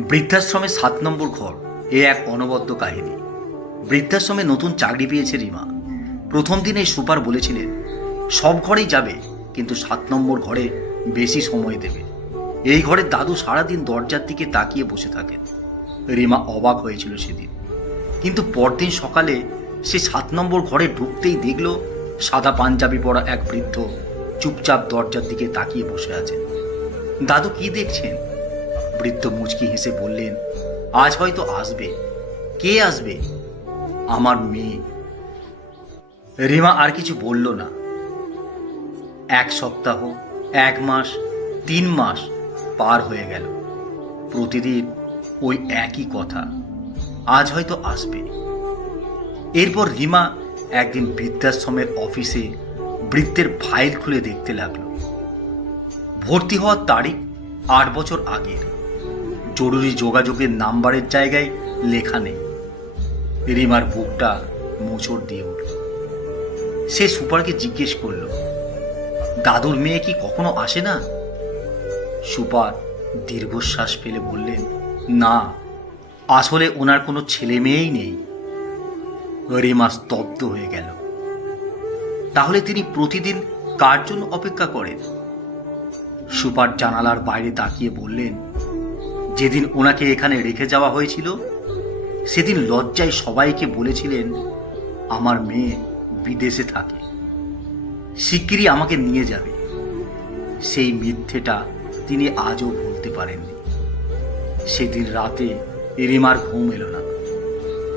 বৃদ্ধাশ্রমে ৭ নম্বর ঘর এ এক অনবদ্য কাহিনী। বৃদ্ধাশ্রমে নতুন চাকরি পেয়েছে রিমা। প্রথম দিনে সুপার বলেছিলেন সব ঘরেই যাবে, কিন্তু ৭ নম্বর ঘরে বেশি সময় দেবে। এই ঘরের দাদু সারাদিন দরজার দিকে তাকিয়ে বসে থাকেন। রিমা অবাক হয়েছিল সেদিন, কিন্তু পরদিন সকালে সে ৭ নম্বর ঘরে ঢুকতেই দেখল সাদা পাঞ্জাবি পরা এক বৃদ্ধ চুপচাপ দরজার দিকে তাকিয়ে বসে আছেন। দাদু কি দেখছেন? বৃদ্ধ মুচকি হেসে বললেন, আজ হয়তো আসবে। কে আসবে? আমার মেয়ে। রিমা আর কিছু বলল না। 1 সপ্তাহ, 1 মাস, 3 মাস পার হয়ে গেল। প্রতিদিন ওই একই কথা, আজ হয়তো আসবে। এরপর রিমা একদিন বৃদ্ধাশ্রমের অফিসে বৃদ্ধের ফাইল খুলে দেখতে লাগলো। ভর্তি হওয়ার তারিখ 8 বছর আগের। জরুরি যোগাযোগের নাম্বারের জায়গায় লেখা নেই। রিমার বুকটা মোচড় দিয়ে উঠল। সে সুপারকে জিজ্ঞেস করল, দাদুর মেয়ে কি কখনো আসে না? সুপার দীর্ঘশ্বাস ফেলে বললেন, না, আসলে ওনার কোনো ছেলে মেয়েই নেই। রিমা স্তব্ধ হয়ে গেল। তাহলে তিনি প্রতিদিন কার জন্য অপেক্ষা করেন? সুপার জানালার বাইরে তাকিয়ে বললেন, যেদিন ওনাকে এখানে রেখে যাওয়া হয়েছিল সেদিন লজ্জায় সবাইকে বলেছিলেন আমার মেয়ে বিদেশে থাকে, শিগগিরই আমাকে নিয়ে যাবে। সেই মিথ্যেটা তিনি আজও ভুলতে পারেননি। সেদিন রাতে রিমার ঘুম এলো না।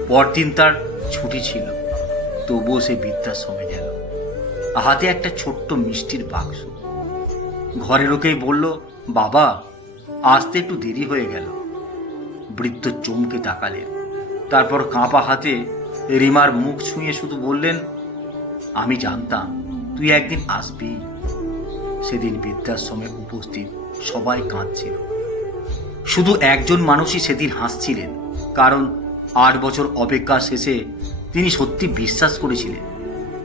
পরদিন তার ছুটি ছিল, তবুও সে বৃদ্ধাশ্রমে গেল, হাতে একটা ছোট্ট মিষ্টির বাক্স। ঘরে লোকেই বলল, বাবা আসতে একটু দেরি হয়ে গেল। বৃদ্ধ চমকে তাকালেন, তারপর কাঁপা হাতে রিমার মুখ ছুঁয়ে শুধু বললেন, আমি জানতাম তুই একদিন আসবি। সেদিন বৃদ্ধাশ্রমে উপস্থিত সবাই কাঁদছিল। শুধু একজন মানুষই সেদিন হাসছিলেন, কারণ 8 বছর অপেক্ষা শেষে তিনি সত্যি বিশ্বাস করেছিলেন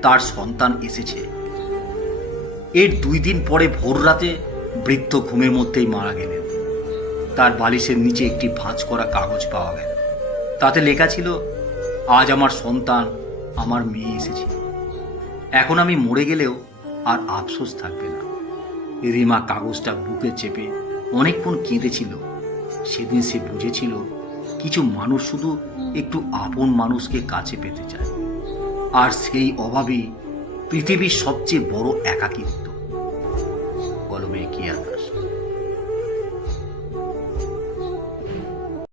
তার সন্তান এসেছে। এর 2 দিন পরে ভোর রাতে বৃদ্ধ ঘুমের মধ্যেই মারা গেলেন। তার বালিশের নিচে একটি ভাঁজ করা কাগজ পাওয়া গেল। তাতে লেখা ছিল, আজ আমার সন্তান, আমার মেয়ে এসেছে। এখন আমি মরে গেলেও আর আফসোস থাকবে না। রিমা কাগজটা বুকে চেপে অনেকক্ষণ কেঁদেছিল। সেদিন সে বুঝেছিল কিছু মানুষ শুধু একটু আপন মানুষকে কাছে পেতে চায়, আর সেই অভাবই পৃথিবীর সবচেয়ে বড় একাকিত্ব। কলমে কিয়াত।